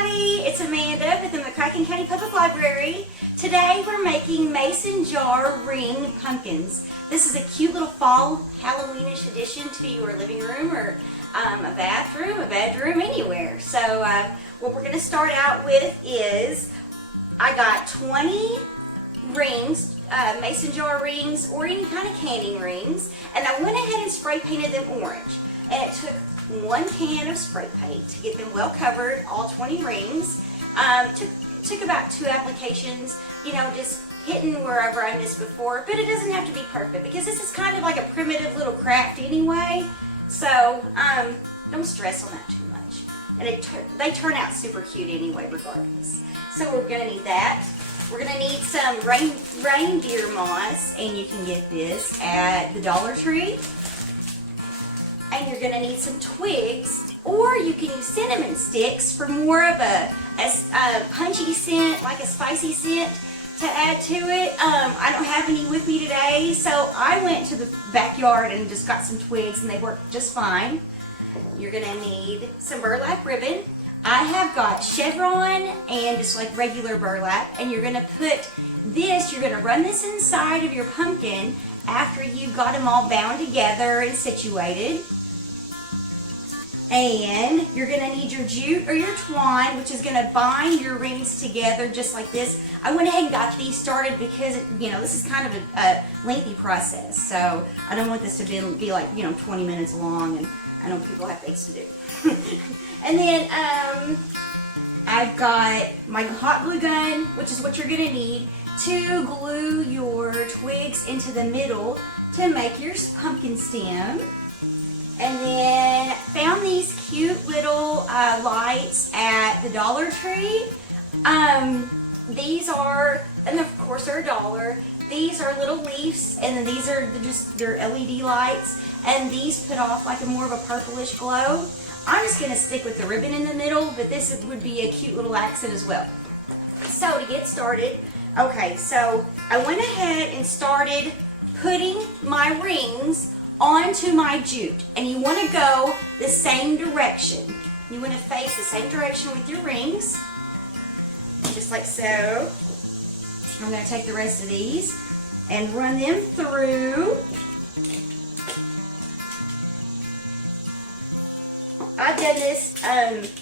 everybody, it's Amanda with the McCracken County Public Library. Today we're making mason jar ring pumpkins. This is a cute little fall Halloweenish addition to your living room or a bedroom, anywhere. So what we're going to start out with is I got 20 rings, mason jar rings or any kind of canning rings, and I went ahead and spray painted them orange. And it took 1 can of spray paint to get them well covered, all 20 rings. Took about 2 applications, you know, just hitting wherever I missed before, but it doesn't have to be perfect because this is kind of like a primitive little craft anyway, so don't stress on that too much. And they turn out super cute anyway regardless. So we're going to need that. We're going to need some reindeer moss, and you can get this at the Dollar Tree. And you're going to need some twigs, or you can use cinnamon sticks for more of a punchy scent, like a spicy scent to add to it. I don't have any with me today, so I went to the backyard and just got some twigs, and they work just fine. You're going to need some burlap ribbon. I have got chevron and just like regular burlap, and you're going to put this, you're going to run this inside of your pumpkin after you've got them all bound together and situated. And you're going to need your jute or your twine, which is going to bind your rings together just like this. I went ahead and got these started because, you know, this is kind of a lengthy process. So I don't want this to be like, you know, 20 minutes long, and I know people have things to do. And then I've got my hot glue gun, which is what you're going to need to glue your twigs into the middle to make your pumpkin stem. And then found these cute little lights at the Dollar Tree. These are, and of course they're $1. These are little leaves, and then these are they're LED lights, and these put off like a more of a purplish glow. I'm just going to stick with the ribbon in the middle, but this would be a cute little accent as well. So to get started, okay, so I went ahead and started putting my rings onto my jute, and you want to go the same direction. You want to face the same direction with your rings, just like so. I'm going to take the rest of these and run them through. I've done this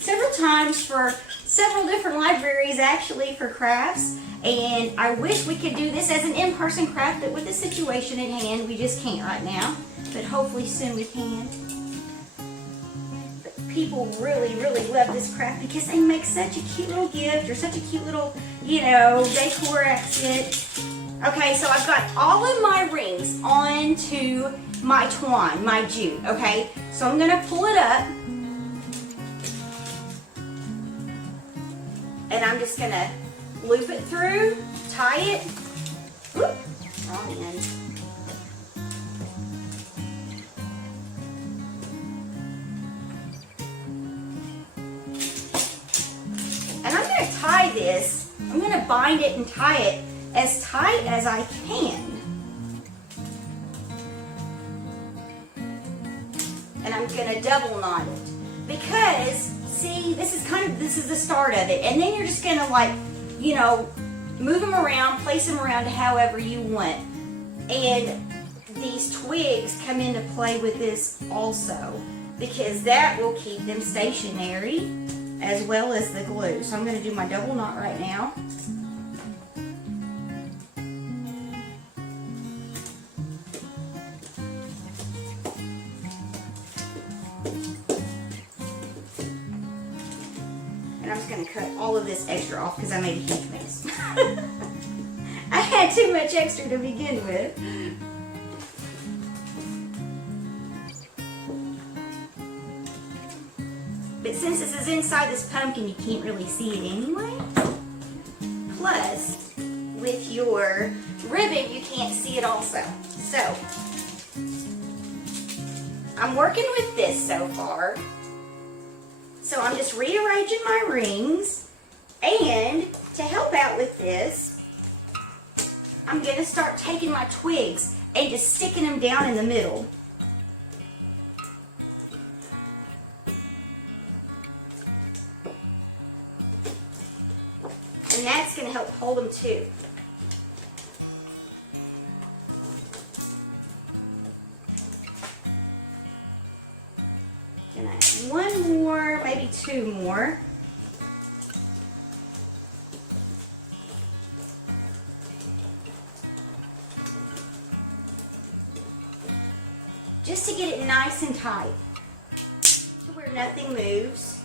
several times for several different libraries, actually, for crafts, and I wish we could do this as an in-person craft, but with the situation at hand, we just can't right now. But hopefully soon we can. But people really, really love this craft because they make such a cute little gift or such a cute little, you know, decor accent. Okay, so I've got all of my rings onto my twine, my jute, okay? So I'm going to pull it up. And I'm just going to loop it through, tie it. Whoop, wrong end. And I'm going to tie this, I'm going to bind it and tie it as tight as I can. And I'm going to double knot it. Because, see, this is the start of it. And then you're just going to, like, you know, move them around, place them around however you want. And these twigs come into play with this also, because that will keep them stationary as well as the glue. So I'm going to do my double knot right now. And I'm just going to cut all of this extra off because I made a huge mess. I had too much extra to begin with. But since this is inside this pumpkin, you can't really see it anyway. Plus, with your ribbon, you can't see it also. So, I'm working with this so far. So I'm just rearranging my rings, and to help out with this, I'm going to start taking my twigs and just sticking them down in the middle. and that's going to help hold them too. Gonna add one more, maybe two more. Just to get it nice and tight, to where nothing moves.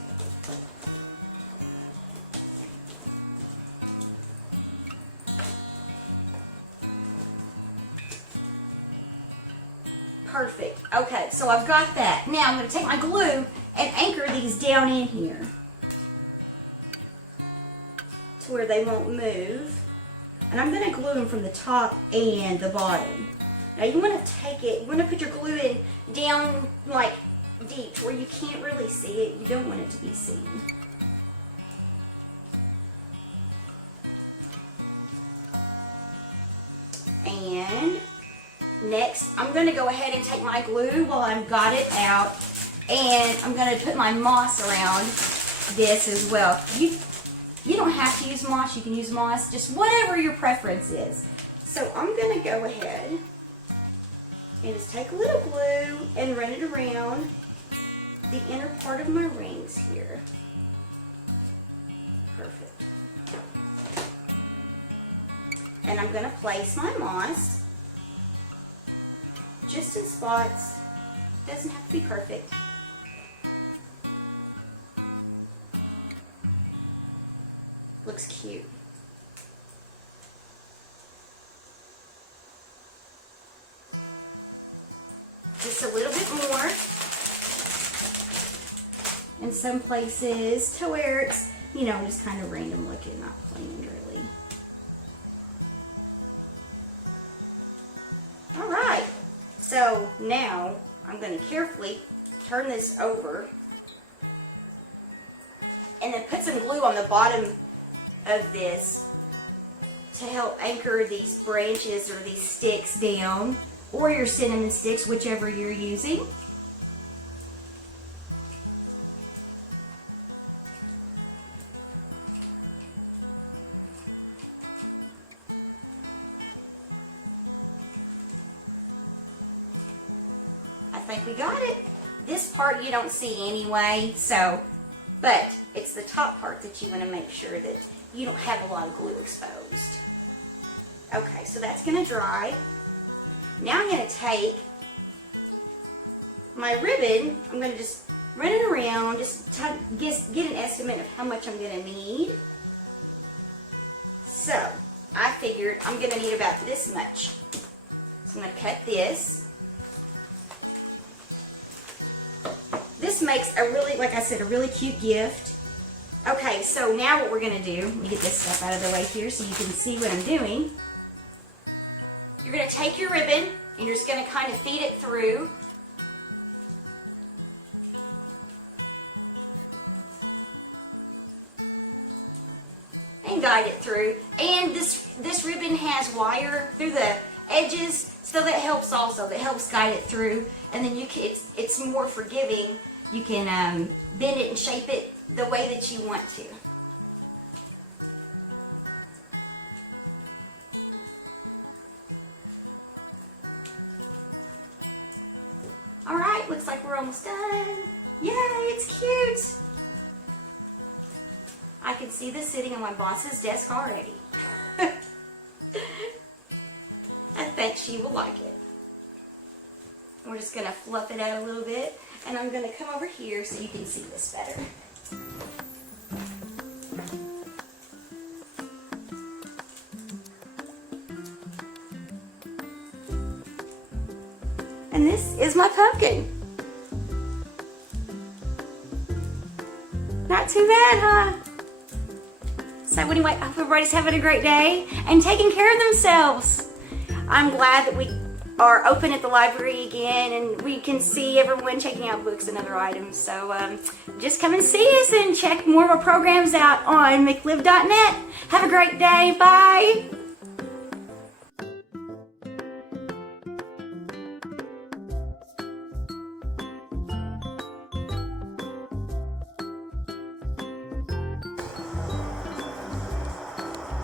Perfect. Okay, so I've got that. Now I'm going to take my glue and anchor these down in here to where they won't move. And I'm going to glue them from the top and the bottom. Now you want to take it, you want to put your glue in down like deep to where you can't really see it. You don't want it to be seen. And next, I'm going to go ahead and take my glue while I've got it out, and I'm going to put my moss around this as well. You don't have to use moss. You can use moss, just whatever your preference is. So I'm going to go ahead and just take a little glue and run it around the inner part of my rings here. Perfect. And I'm going to place my moss just in spots. Doesn't have to be perfect. Looks cute. Just a little bit more in some places to where it's, you know, just kind of random looking, not planned really. All right, so now I'm going to carefully turn this over and then put some glue on the bottom of this to help anchor these branches or these sticks down, or your cinnamon sticks, whichever you're using. I think we got it. This part you don't see anyway, so, but it's the top part that you want to make sure that you don't have a lot of glue exposed. Okay, so that's going to dry. Now I'm going to take my ribbon, I'm going to just run it around, just get an estimate of how much I'm going to need. So, I figured I'm going to need about this much. So I'm going to cut this. This makes a really, like I said, a really cute gift. Okay, so now what we're going to do, let me get this stuff out of the way here so you can see what I'm doing. You're going to take your ribbon and you're just going to kind of feed it through. And guide it through. And this ribbon has wire through the edges, so that helps also. That helps guide it through. And then you can, it's more forgiving. You can bend it and shape it the way that you want to. Alright, looks like we're almost done. Yay, it's cute. I can see this sitting on my boss's desk already. I think she will like it. We're just going to fluff it out a little bit, and I'm going to come over here so you can see this better. And this is my pumpkin. Not too bad, huh? So anyway, I hope everybody's having a great day and taking care of themselves. I'm glad that we are open at the library again and we can see everyone checking out books and other items. So just come and see us and check more of our programs out on McLive.net. Have a great day. Bye.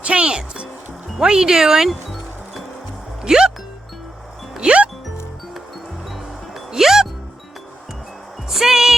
Chance, what are you doing? Yup. Yup. Yup. Sam.